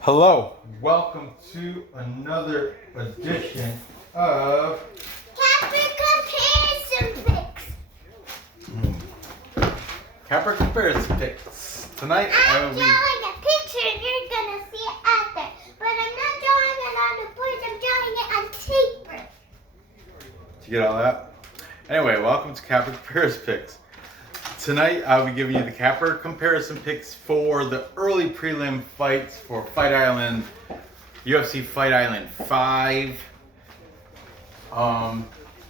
Hello, welcome to another edition of Capper comparison picks. Tonight I will I'm be drawing a picture and you're gonna see it after. But I'm not drawing it on the board, I'm drawing it on paper. Did you get all that? Anyway, welcome to Capper comparison picks. Tonight I'll be giving you the Capper comparison picks for the early prelim fights for Fight Island, UFC Fight Island 5.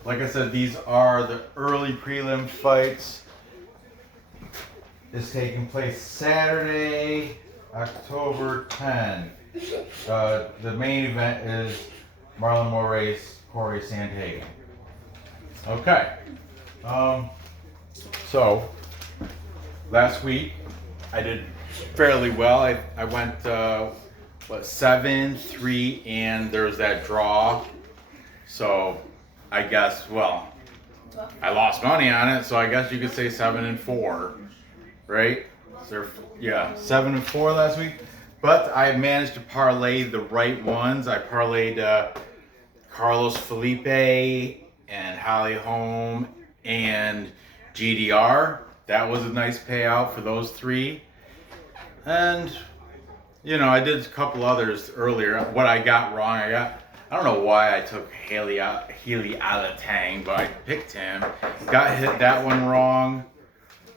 Like I said, these are the early prelim fights. It's taking place Saturday, October 10. The main event is Marlon Moraes, Corey Sandhagen. Okay. So last week I did fairly well. I went 7-3, and there's that draw. So I guess, well, I lost money on it, so I guess you could say 7-4. Right? So, yeah, 7-4 last week. But I managed to parlay the right ones. I parlayed Carlos Felipe and Holly Holm and GDR. That was a nice payout for those three. And, I did a couple others earlier. What I got wrong, I don't know why I took Healy Alatang, but I picked him. Got hit that one wrong.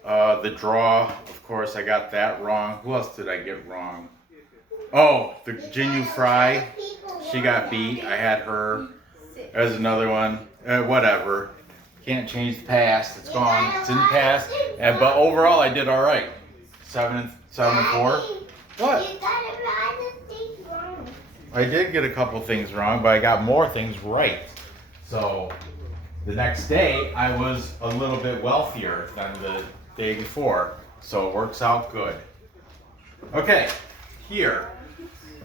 The draw, of course, I got that wrong. Who else did I get wrong? Oh, the Jinu Fry. She got beat. I had her. There's another one. Whatever. Can't change the past. It's gone. It's in the past. But overall, I did all right. 7-4. What? You got a lot of things wrong. I did get a couple things wrong, but I got more things right. So the next day, I was a little bit wealthier than the day before, so it works out good. Okay, here.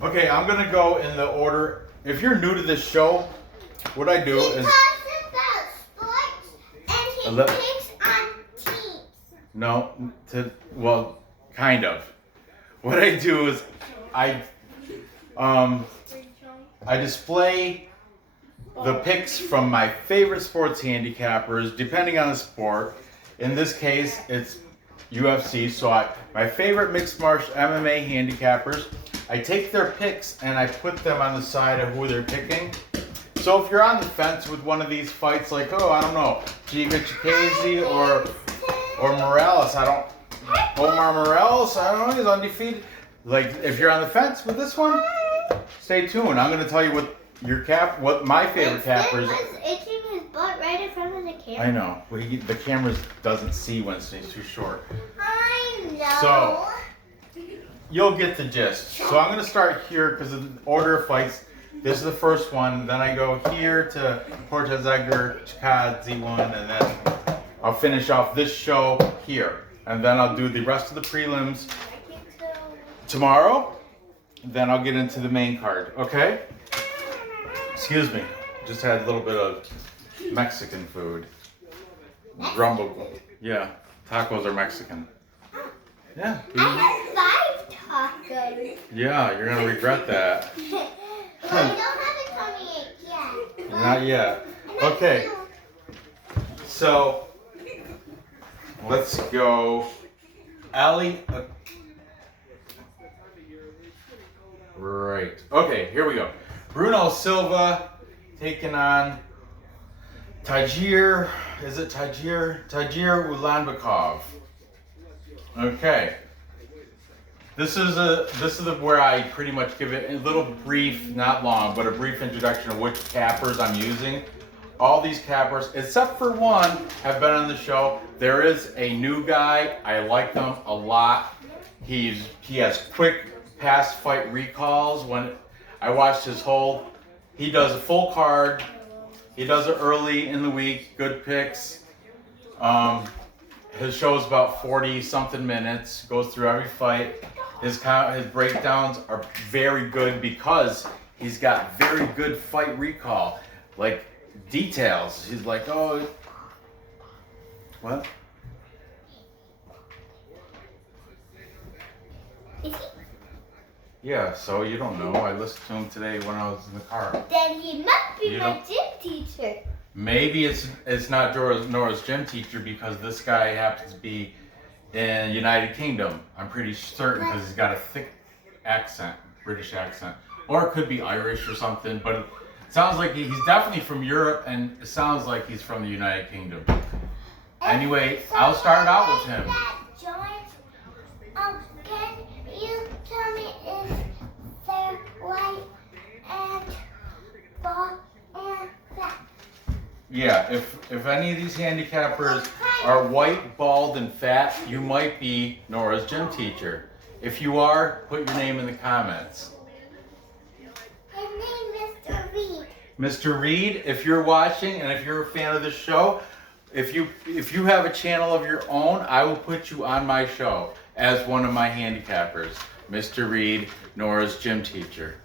Okay, I'm gonna go in the order. If you're new to this show, what I do He is talks about sports and he picks on teams. well, kind of. What I do is I display the picks from my favorite sports handicappers, depending on the sport. In this case, it's UFC, so my favorite mixed martial MMA handicappers, I take their picks and I put them on the side of who they're picking. So if you're on the fence with one of these fights, like, I don't know, Giga Chikadze or Morales, Omar Morales, I don't know, he's undefeated. Like, if you're on the fence with this one, stay tuned. I'm going to tell you what my favorite cappers. Was itching his butt right in front of the camera. I know. Well, the camera doesn't see when it's too short. I know. So you'll get the gist. So I'm going to start here because of the order of fights. This is the first one. Then I go here to Cortez, Edgar, Chikadze one, and then I'll finish off this show here. And then I'll do the rest of the prelims tomorrow. Then I'll get into the main card. Okay? Excuse me. Just had a little bit of Mexican food. Rumble. Yeah. Tacos are Mexican. Yeah. I have 5 tacos. Yeah, you're going to regret that. I don't have a tummy ache yet. Not yet. Okay. So, let's go. Ali. Right. Okay, here we go. Bruno Silva taking on Tagir. Is it Tagir? Tagir Ulanbekov. Okay. This is where I pretty much give it a little brief, not long, but a brief introduction of which cappers I'm using. All these cappers, except for one, have been on the show. There is a new guy. I like them a lot. He has quick past fight recalls. When I watched he does a full card. He does it early in the week. Good picks. His show is about 40 something minutes. Goes through every fight. His breakdowns are very good because he's got very good fight recall. Like details. He's like, oh, what? Is he? Yeah, so you don't know. I listened to him today when I was in the car. Then he must be You my don't- gym teacher. Maybe it's not Nora's gym teacher because this guy happens to be in United Kingdom. I'm pretty certain because he's got a thick accent, British accent. Or it could be Irish or something, but it sounds like he's definitely from Europe and it sounds like he's from the United Kingdom. Anyway, I'll start out with him. That joint, can you tell me if they're white and bald and fat? Yeah, if any of these handicappers are white, bald, and fat, you might be Nora's gym teacher. If you are, put your name in the comments. His name is Mr. Reed. Mr. Reed, if you're watching and if you're a fan of the show, if you have a channel of your own, I will put you on my show as one of my handicappers. Mr. Reed, Nora's gym teacher.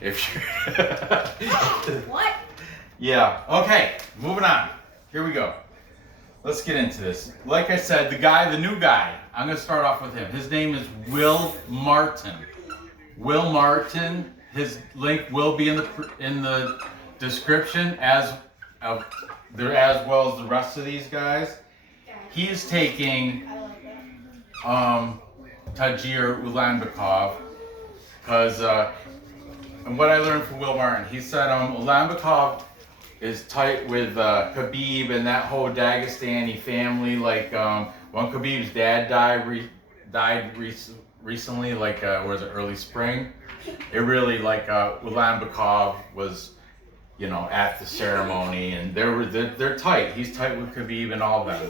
If you What? Yeah, okay, moving on. Here we go. Let's get into this. Like I said, the new guy, I'm going to start off with him. His name is Will Martin. Will Martin, his link will be in the description as well as the rest of these guys. He is taking Tagir Ulanbekov because and what I learned from Will Martin, he said Ulanbekov is tight with Khabib and that whole Dagestani family. Like when Khabib's dad died recently, like was it early spring? It really like Ulanbekov was, you know, at the ceremony, and they're tight. He's tight with Khabib and all them.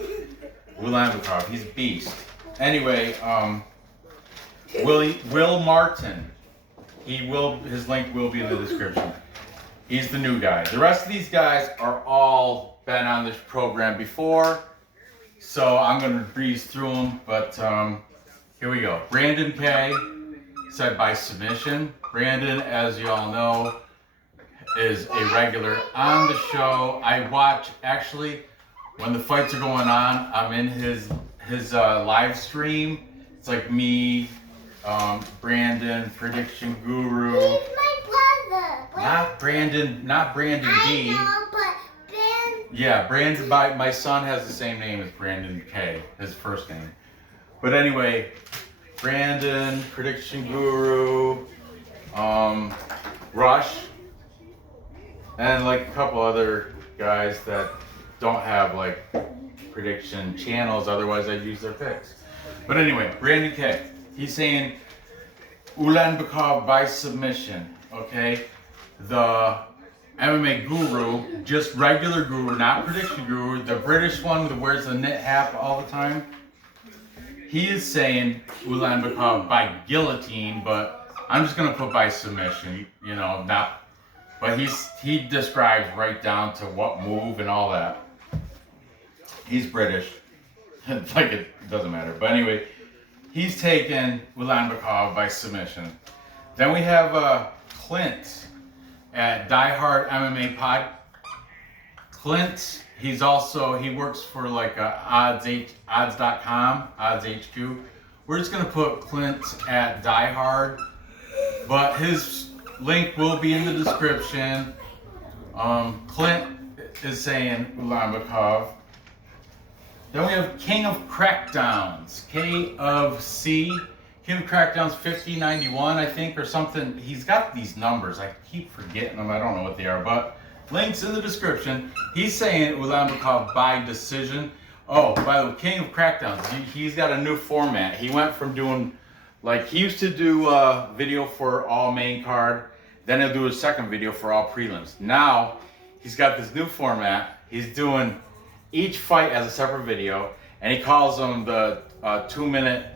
Ulanbekov, he's a beast. Anyway, Will Martin, his link will be in the description. He's the new guy. The rest of these guys are all been on this program before, so I'm going to breeze through them, but here we go. Brandon K said by submission. Brandon, as you all know, is a regular on the show. I watch, actually, when the fights are going on, I'm in his live stream. It's like me, Brandon, Prediction Guru. He's my brother. Not Brandon B. I know, but Ben. Yeah, Brandon, my son has the same name as Brandon K, his first name. But anyway, Brandon, Prediction Guru, Rush, and like a couple other guys that don't have like prediction channels, otherwise I'd use their picks. But anyway, Brandon K, he's saying Ulanbekov by submission, okay? The MMA guru, just regular guru, not prediction guru, the British one that wears the knit hat all the time, he is saying Ulanbekov by guillotine, but I'm just gonna put by submission, you know, not, but he describes right down to what move and all that. He's British, like it doesn't matter, but anyway, he's taken Ulanbekov by submission. Then we have Clint at Die Hard MMA Pod. Clint, he works for like odds.com, Odds HQ. We're just gonna put Clint at Die Hard, but his link will be in the description. Clint is saying Ulanbekov. Then we have King of Crackdowns, King of Crackdowns 5091, I think, or something. He's got these numbers. I keep forgetting them. I don't know what they are, but links in the description. He's saying Ulanbekov by decision. Oh, by the way, King of Crackdowns, he's got a new format. He went from doing, like, he used to do a video for all main card, then he'll do a second video for all prelims. Now, he's got this new format. He's doing each fight as a separate video, and he calls them the 2-minute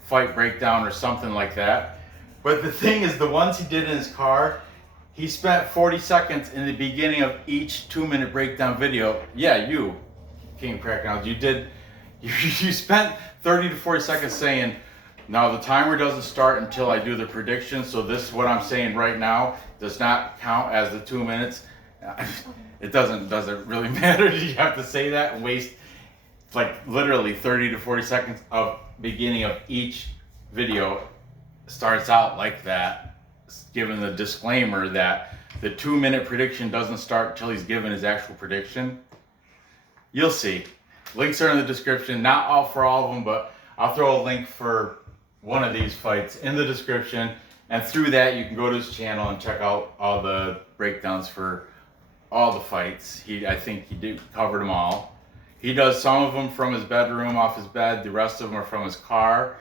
fight breakdown or something like that. But the thing is, the ones he did in his car, he spent 40 seconds in the beginning of each 2-minute breakdown video. Yeah, you, King Crackdown, you spent 30 to 40 seconds saying, now the timer doesn't start until I do the prediction, so this, what I'm saying right now, does not count as the 2 minutes. It doesn't really matter. You have to say that and waste like literally 30 to 40 seconds of beginning of each video starts out like that, given the disclaimer that the 2-minute prediction doesn't start until he's given his actual prediction. You'll see. Links are in the description. Not all for all of them, but I'll throw a link for one of these fights in the description. And through that, you can go to his channel and check out all the breakdowns for all the fights. I think he covered them all. He does some of them from his bedroom, off his bed. The rest of them are from his car.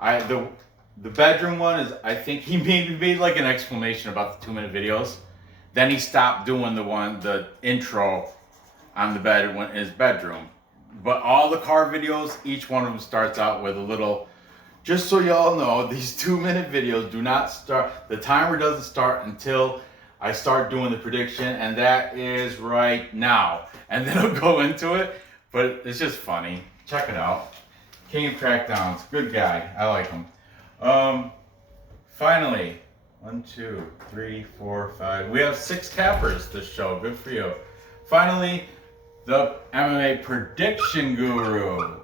The bedroom one is, I think he made like an explanation about the 2-minute videos. Then he stopped doing the intro on the bed in his bedroom. But all the car videos, each one of them starts out with a little, just so y'all know, these 2-minute videos do not start, the timer doesn't start until I start doing the prediction, and that is right now. And then I'll go into it, but it's just funny. Check it out. King of Crackdowns, good guy, I like him. Finally, 1, 2, 3, 4, 5. We have 6 cappers this show, good for you. Finally, the MMA prediction guru.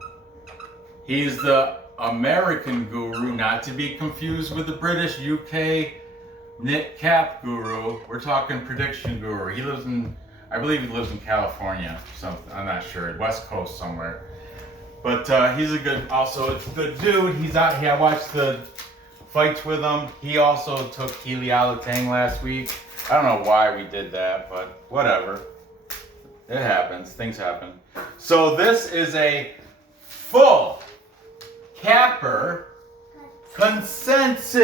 He's the American guru, not to be confused with the British UK knit cap guru. We're talking prediction guru. He lives in, I believe he lives in California, something. I'm not sure, West Coast somewhere. But he's a good dude. He's out here. I watched the fights with him. He also took Healy Alatang last week. I don't know why we did that, but whatever. It happens. Things happen. So this is a full capper consensus.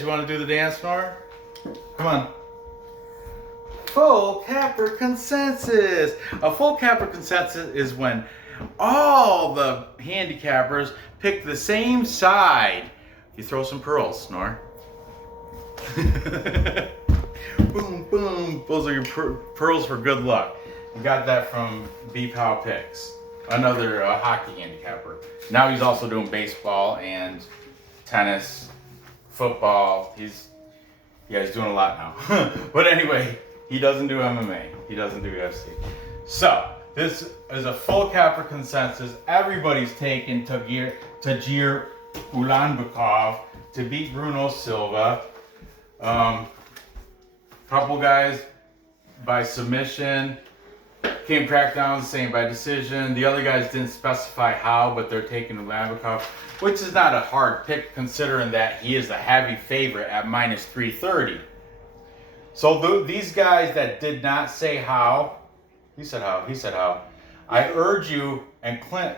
You want to do the dance, Nora? Come on. Full capper consensus. A full capper consensus is when all the handicappers pick the same side. You throw some pearls, Nora. Boom, boom. Those are your pearls for good luck. We got that from B-Pow Picks, another hockey handicapper. Now he's also doing baseball and tennis, football. He's doing a lot now. But anyway, he doesn't do MMA. He doesn't do UFC. So this is a full capper consensus. Everybody's taking Tagir Ulanbekov to beat Bruno Silva. Couple guys by submission. Came Crackdowns saying by decision. The other guys didn't specify how, but they're taking Ulanbekov, which is not a hard pick considering that he is a heavy favorite at -330. So these guys that did not say how, he said how. I urge you, and Clint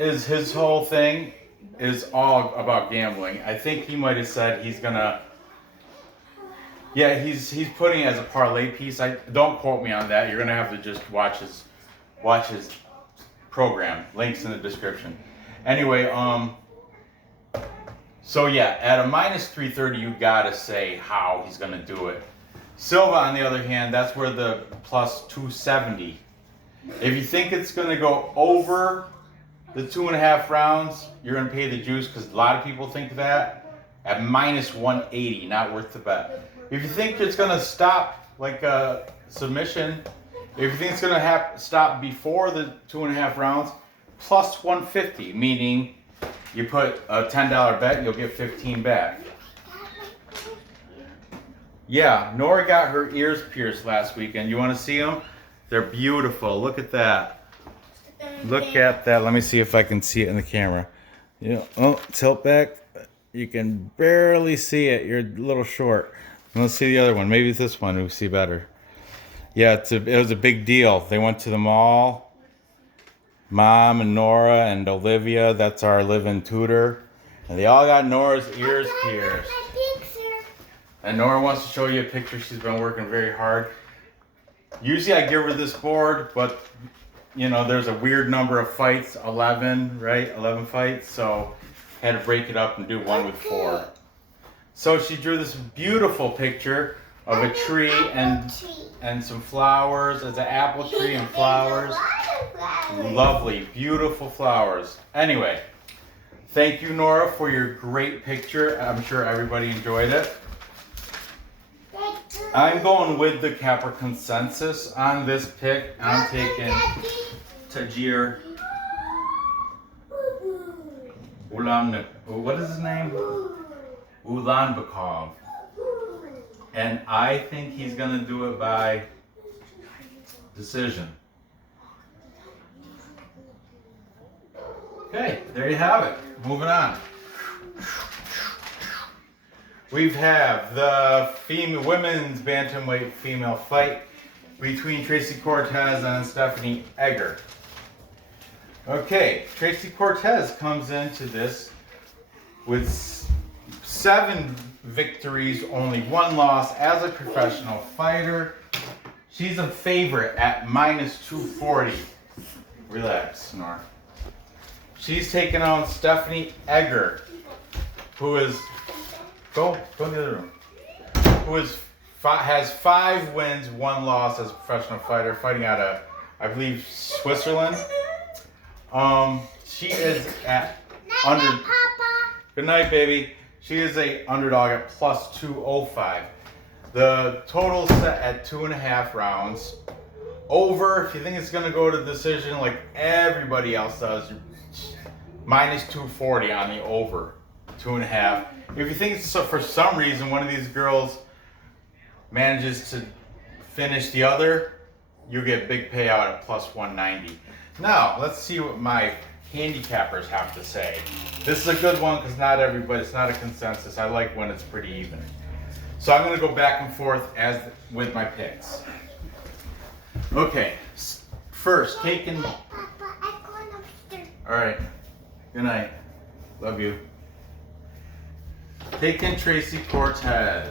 is, his whole thing is all about gambling. I think he might have said he's gonna, yeah, he's putting it as a parlay piece. Don't quote me on that. You're gonna have to just watch his program. Links in the description. Anyway, so yeah, at a -330, you gotta say how he's gonna do it. Silva, on the other hand, that's where the +270. If you think it's gonna go over the 2.5 rounds, you're gonna pay the juice because a lot of people think that. At -180, not worth the bet. If you think it's gonna stop like a submission, if you think it's gonna stop before the 2.5 rounds, +150, meaning you put a $10 bet, you'll get 15 back. Yeah, Nora got her ears pierced last weekend. You want to see them? They're beautiful. Look at that. Look at that. Let me see if I can see it in the camera. Yeah. Oh, tilt back. You can barely see it. You're a little short. Let's see the other one. Maybe this one we'll see better. Yeah, it was a big deal. They went to the mall. Mom and Nora and Olivia, that's our live-in tutor. And they all got Nora's ears pierced. And Nora wants to show you a picture. She's been working very hard. Usually I give her this board, but you know, there's a weird number of fights, 11, right? 11 fights, so I had to break it up and do one with 4. So she drew this beautiful picture of a tree and some flowers. It's an apple tree and flowers. Lovely, beautiful flowers. Anyway, thank you, Nora, for your great picture. I'm sure everybody enjoyed it. I'm going with the capper consensus on this pick. I'm taking Tagir what is his name? Ulanbekov. And I think he's going to do it by decision. Okay, there you have it. Moving on. We have the women's bantamweight female fight between Tracy Cortez and Stephanie Edgar. Okay, Tracy Cortez comes into this with 7 victories, only 1 loss as a professional fighter. She's a favorite at -240. Relax, Snore. She's taking on Stephanie Edgar, who is go in the other room. Who has 5 wins, 1 loss as a professional fighter, fighting out of, I believe, Switzerland. She is at Good night, baby. She is a underdog at +205. The total set at 2.5 rounds. Over, if you think it's gonna go to decision like everybody else does, -240 on the over, 2.5. If you think it's for some reason one of these girls manages to finish the other, you get big payout at +190. Now, let's see what my handicappers have to say. This is a good one because not everybody, it's not a consensus. I like when it's pretty even. So I'm going to go back and forth as with my picks. Okay, first, taking... All right, good night. Love you. Taking Tracy Cortez.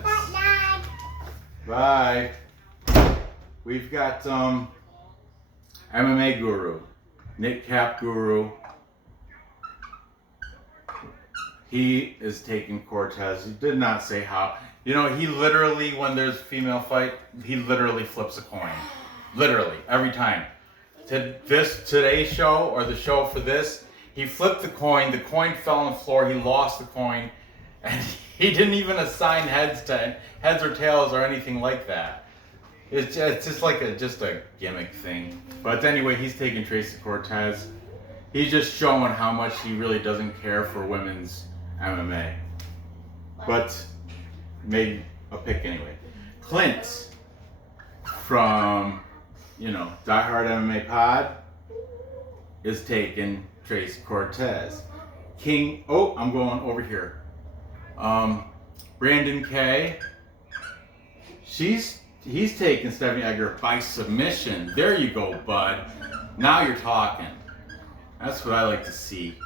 Bye. We've got MMA guru, Nick Cap guru. He is taking Cortez. He did not say how. You know, he literally, when there's a female fight, he literally flips a coin. Literally, every time. Today's show, or the show for this, he flipped the coin fell on the floor, he lost the coin, and he didn't even assign heads or tails or anything like that. It's just like a gimmick thing. But anyway, he's taking Tracy Cortez. He's just showing how much he really doesn't care for women's MMA. But made a pick anyway. Clint from, Die Hard MMA Pod is taking Tracy Cortez. I'm going over here. Brandon K. He's taking Stephanie Edgar by submission. There you go, bud. Now you're talking. That's what I like to see.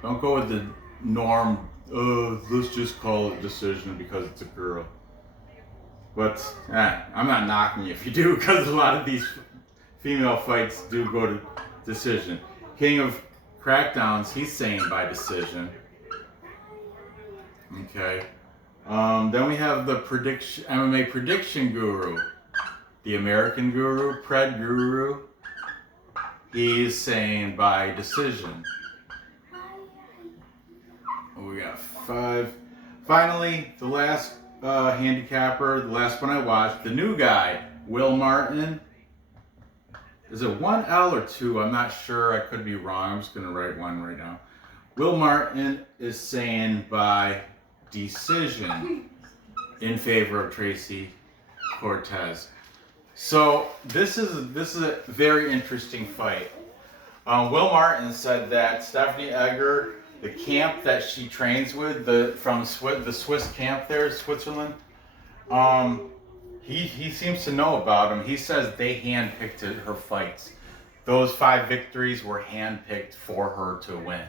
Don't go with the norm, let's just call it a decision because it's a girl. But I'm not knocking you if you do, because a lot of these female fights do go to decision. King of Crackdowns, he's saying by decision. Okay. Then we have the MMA prediction guru, the American guru, Pred guru. He's saying by decision. We got 5. Finally, the last handicapper, the last one I watched, the new guy, Will Martin. Is it 1 L or 2? I'm not sure. I could be wrong. I'm just going to write 1 right now. Will Martin is saying by decision in favor of Tracy Cortez. So this is a very interesting fight. Will Martin said that Stephanie Edgar, the camp that she trains with, the Swiss camp there, Switzerland, he seems to know about him. He says they handpicked her fights. Those 5 victories were handpicked for her to win.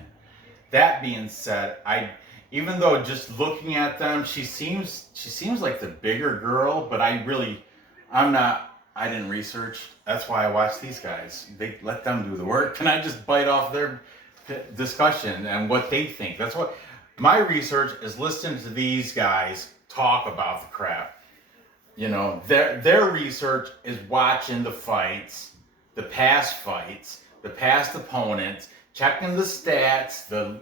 That being said, even though just looking at them, she seems like the bigger girl, but I didn't research. That's why I watch these guys. They let them do the work, and I just bite off their discussion and what they think. That's what my research is, listening to these guys talk about the crap. Their research is watching the fights, the past opponents, checking the stats, the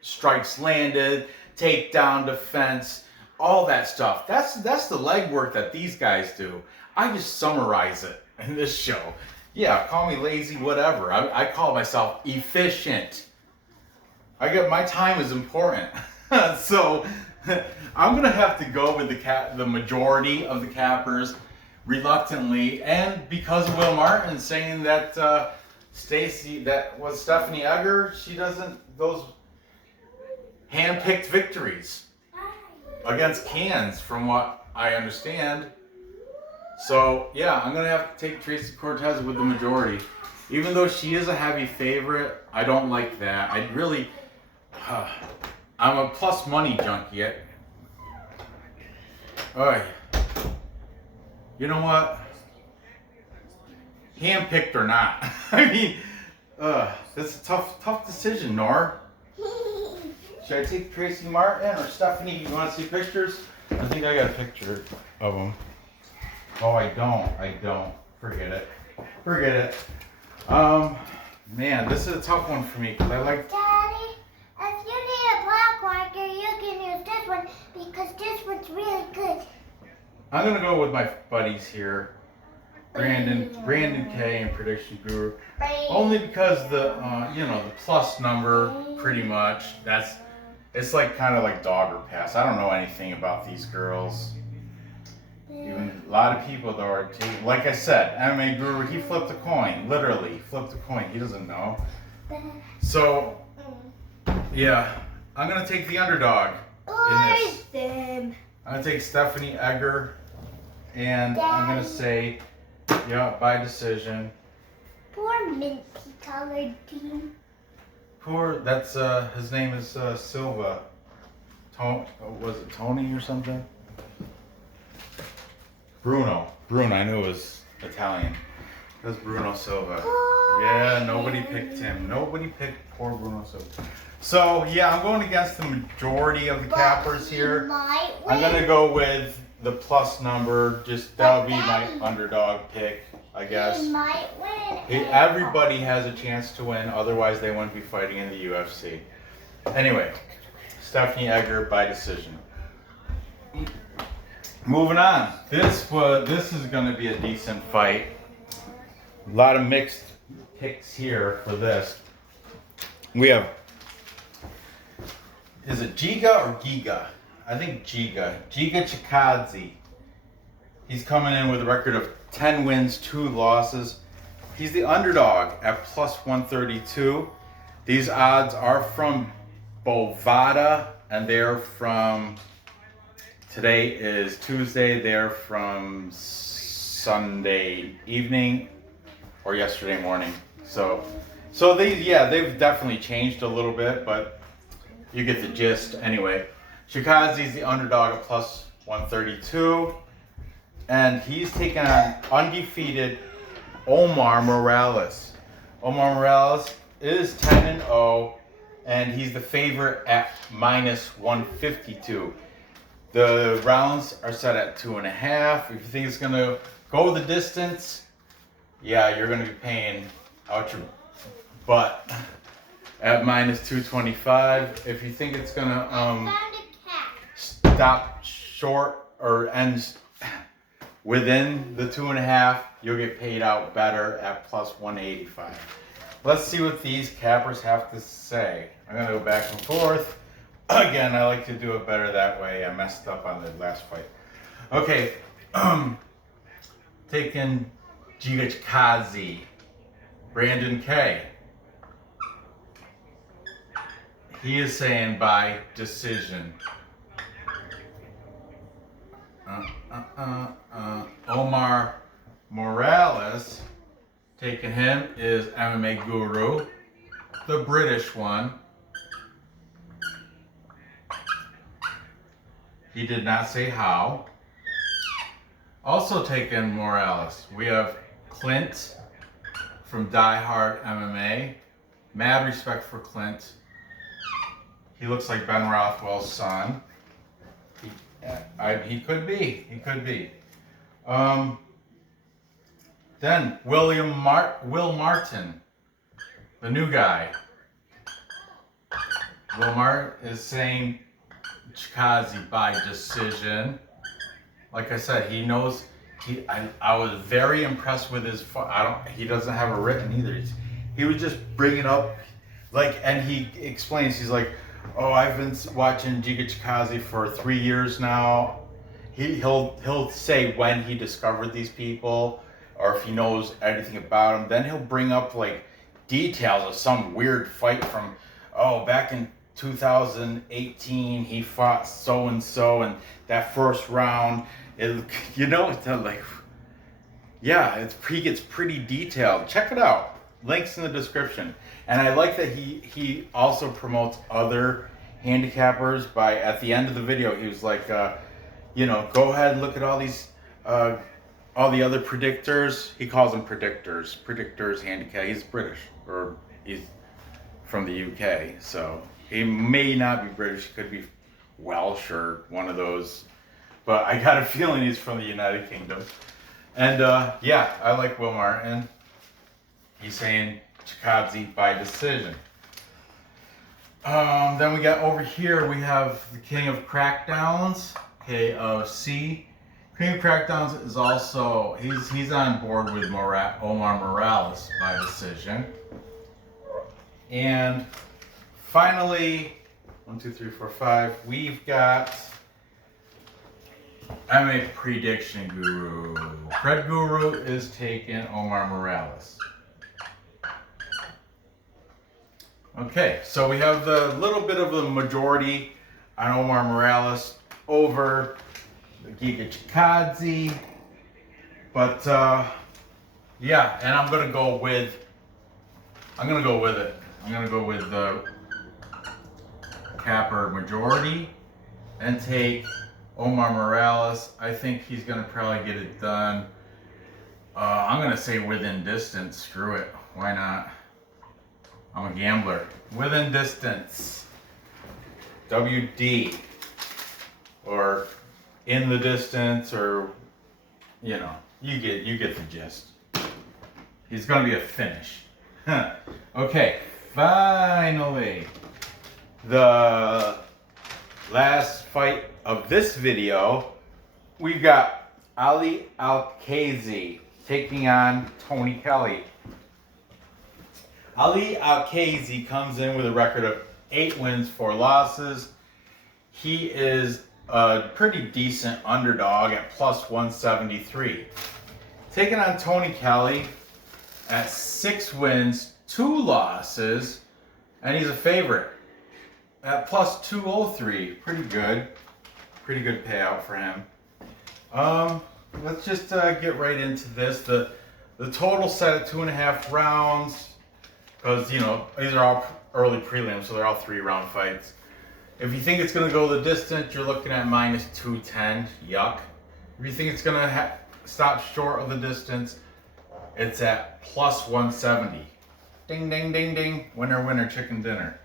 strikes landed, takedown defense, all that stuff. That's the legwork that these guys do. I just summarize it in this show. Yeah, call me lazy, whatever. I call myself efficient. my time is important. So I'm gonna have to go with the majority of the cappers reluctantly, and because of Will Martin saying that Stephanie Edgar, she doesn't those hand-picked victories against cans from what I understand. So yeah, I'm gonna have to take Tracy Cortez with the majority. Even though she is a heavy favorite, I don't like that. I'm a plus money junkie. Alright. You know what? Handpicked or not. I mean, that's a tough decision, Nor. Should I take Tracy Martin or Stephanie? You want to see pictures? I think I got a picture of them. Oh, I don't. Forget it. Man, this is a tough one for me because I like. Daddy, if you need a black marker, you can use this one because this one's really good. I'm gonna go with my buddies here, Brandon K and Prediction Guru, only because the plus number pretty much it's like kind of like dog or pass. I don't know anything about these girls. Even a lot of people though are taking, like I said, MMA Guru, he flipped a coin, literally flipped a coin. He doesn't know. So yeah, I'm gonna take the underdog in this. I'm gonna take Stephanie Edgar, and I'm gonna say, yeah, by decision. Poor minty colored team. That's his name is Silva. Was it Tony or something? Bruno, I knew it was Italian. That's Bruno Silva. Yeah, nobody picked him. Nobody picked poor Bruno Silva. So yeah, I'm going against the majority of the cappers here. I'm gonna go with the plus number. Just that'll be my underdog pick, I guess. He might win. Everybody has a chance to win, otherwise they wouldn't be fighting in the UFC. Anyway, Stephanie Edgar by decision. Moving on. This is going to be a decent fight. A lot of mixed picks here for this. We have, is it Giga or Giga? I think Giga. Giga Chikadze. He's coming in with a record of 10 wins, 2 losses. He's the underdog at plus 132. These odds are from Bovada, and they're from, today is Tuesday, they're from Sunday evening or yesterday morning. So they've definitely changed a little bit, but you get the gist. Anyway, Chikadze's the underdog at plus 132, and he's taking on undefeated Omar Morales. Omar Morales is 10-0, and he's the favorite at minus 152. The rounds are set at 2.5. If you think it's gonna go the distance, yeah, you're gonna be paying out your butt at minus 225. If you think it's gonna stop short or end within the 2.5, you'll get paid out better at plus 185. Let's see what these cappers have to say. I'm gonna go back and forth. Again, I like to do it better that way. I messed up on the last fight. Okay, taking Giga Chikadze, Brandon K. He is saying by decision. Omar Morales, taking him is MMA Guru, the British one. He did not say how. Also taking Morales, we have Clint from Die Hard MMA. Mad respect for Clint. He looks like Ben Rothwell's son. He could be. Then Will Martin, the new guy. Will Martin is saying Chikadze by decision. Like I said, he knows. I was very impressed with his. He doesn't have a written either. He was just bringing up Like, and he explains, he's like, oh, I've been watching Giga Chikadze for 3 years now. He'll say when he discovered these people, or if he knows anything about them. Then he'll bring up like details of some weird fight from, oh, back in 2018 he fought so and so, and that first round, it's like, yeah, he gets pretty detailed. Check it out. Links in the description. And I like that he also promotes other handicappers by, at the end of the video, he was like, go ahead and look at all these, all the other predictors. He calls them predictors, handicap. He's British, or he's from the UK, so he may not be British. He could be Welsh or one of those, but I got a feeling he's from the United Kingdom. And yeah, I like Will Martin. He's saying Chikadze by decision. Then we got over here, we have the King of Crackdowns, KOC. King of Crackdowns is also, he's on board with Omar Morales by decision. And finally, 1, 2, 3, 4, 5, we've got, I'm a prediction guru. Pred Guru is taking Omar Morales. Okay, so we have the little bit of the majority on Omar Morales over the Giga Chikadze. But yeah, and I'm gonna go with it. I'm gonna go with the capper majority and take Omar Morales. I think he's gonna probably get it done. I'm gonna say within distance. Screw it. Why not? I'm a gambler. Within distance. WD. Or in the distance, or you get the gist. He's gonna be a finish. Okay, finally. The last fight of this video, we've got Alcazy taking on Tony Kelley. Alcazy comes in with a record of 8 wins, 4 losses. He is a pretty decent underdog at plus 173. Taking on Tony Kelley at 6 wins, 2 losses, and he's a favorite at plus 203. Pretty good payout for him. Let's just get right into this. The total set at 2.5 rounds. Because, these are all early prelims, so they're all 3-round fights. If you think it's going to go the distance, you're looking at minus 210. Yuck. If you think it's going to stop short of the distance, it's at plus 170. Ding, ding, ding, ding. Winner, winner, chicken dinner.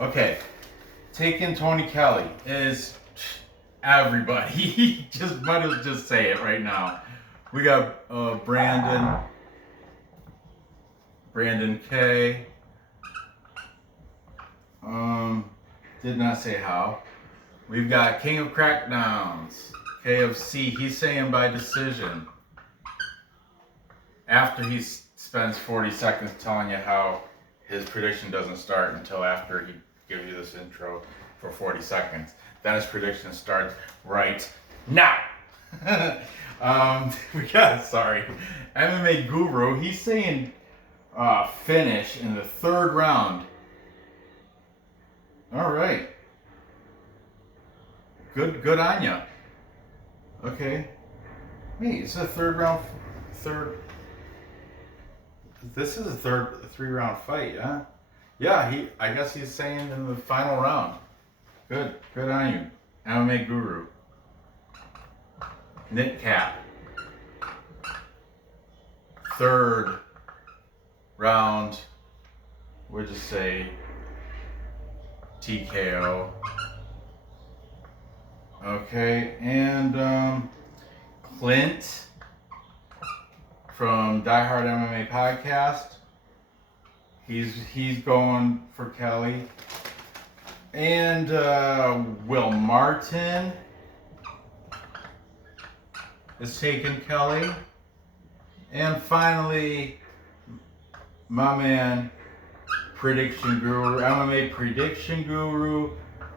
Okay. Taking Tony Kelley is everybody. Might as well just say it right now. We got Brandon K. Did not say how. We've got King of Crackdowns, KFC. He's saying by decision. After he spends 40 seconds telling you how his prediction doesn't start until after he gives you this intro for 40 seconds. Then his prediction starts right now. We got, MMA Guru. He's saying finish in the 3rd round. All right. Good on ya. Okay. Wait, it's a 3rd round. This is a 3-round fight, huh? Yeah, I guess he's saying in the final round. Good on you, MMA Guru. Knit cap. 3rd round. We'll just say TKO. Okay, and Clint from Die Hard MMA Podcast. He's going for Kelley. And Will Martin is taking Kelley. And finally, my man prediction guru, MMA prediction guru,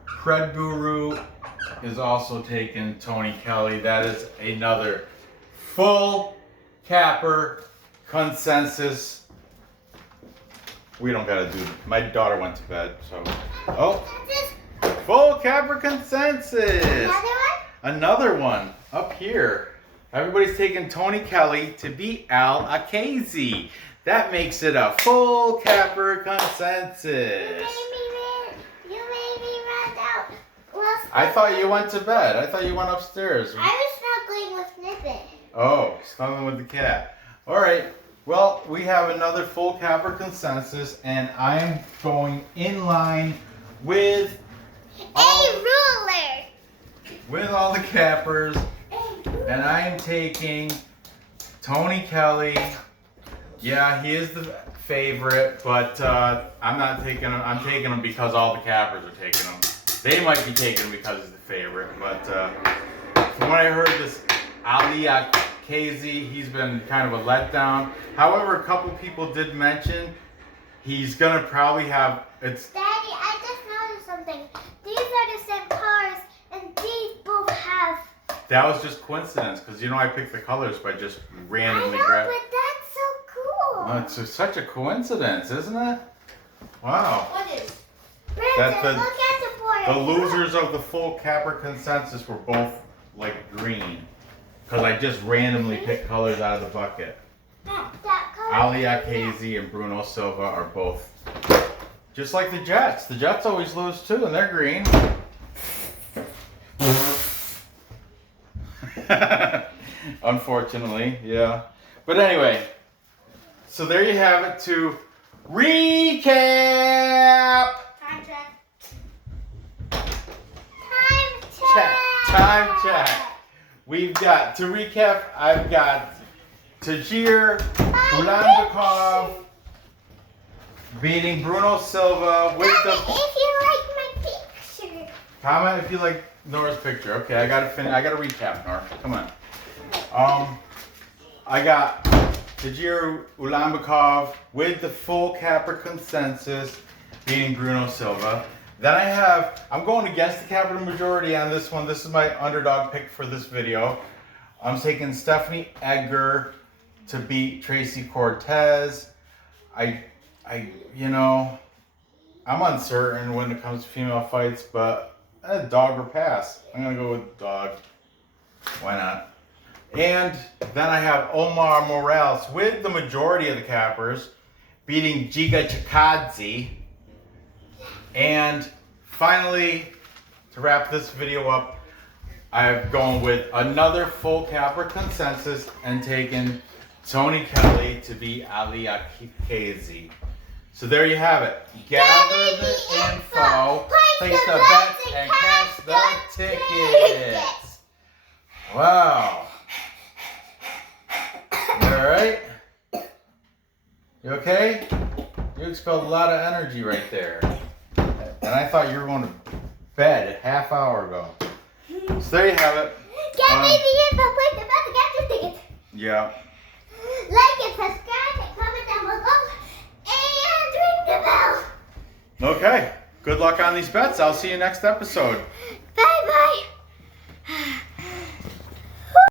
Pred Guru is also taking Tony Kelley. That is another full capper consensus. We don't gotta do it. My daughter went to bed, so. Oh, full capper consensus. Another one up here. Everybody's taking Tony Kelley to beat Alcazy. That makes it a full capper consensus. You made me run out. I thought you went to bed. I thought you went upstairs. I was struggling with Snippet. Oh, snuggling with the cat. All right. Well, we have another full capper consensus, and I'm going in line with ruler. With all the cappers, and I am taking Tony Kelley. Yeah, he is the favorite, but I'm not taking him. I'm taking him because all the cappers are taking him. They might be taking him because he's the favorite, but from what I heard, this Alcazy, he's been kind of a letdown. However, a couple people did mention he's gonna probably have it's. Daddy, I just noticed something. These are the same cars, and these both have. That was just coincidence, because you know I picked the colors by just randomly I know, grabbing. but that's so cool. Oh, it's just such a coincidence, isn't it? Wow. What is? That Brandon, look at the board. The losers of the full capper consensus were both like green, because I just randomly picked colors out of the bucket. That color. Aquasi and Bruno Silva are both just like the Jets. The Jets always lose too, and they're green. Unfortunately, yeah. But anyway, so there you have it to recap. Time check. Time check. We've got, to recap, I've got Tagir Ulanbekov beating Bruno Silva with the... If you like my picture. Comment if you like Nora's picture. Okay, I gotta recap, Nora. Come on. I got Tagir Ulanbekov with the full capper consensus beating Bruno Silva. Then I'm going against the capital majority on this one. This is my underdog pick for this video. I'm taking Stephanie Edgar to beat Tracy Cortez. You know, I'm uncertain when it comes to female fights, but dog or pass. I'm gonna go with dog. Why not? And then I have Omar Morales with the majority of the cappers beating Giga Chikadze. And finally, to wrap this video up, I've gone with another full capper consensus and taken Tony Kelley to beat Alcazy. So there you have it. Gather the info, place the bets, and cash the tickets. Wow. You alright? You okay? You expelled a lot of energy right there. And I thought you were going to bed a half hour ago. So there you have it. Get me the info, please, about the capture tickets. Yeah. Like and subscribe and comment down below. And ring the bell. Okay. Good luck on these bets. I'll see you next episode.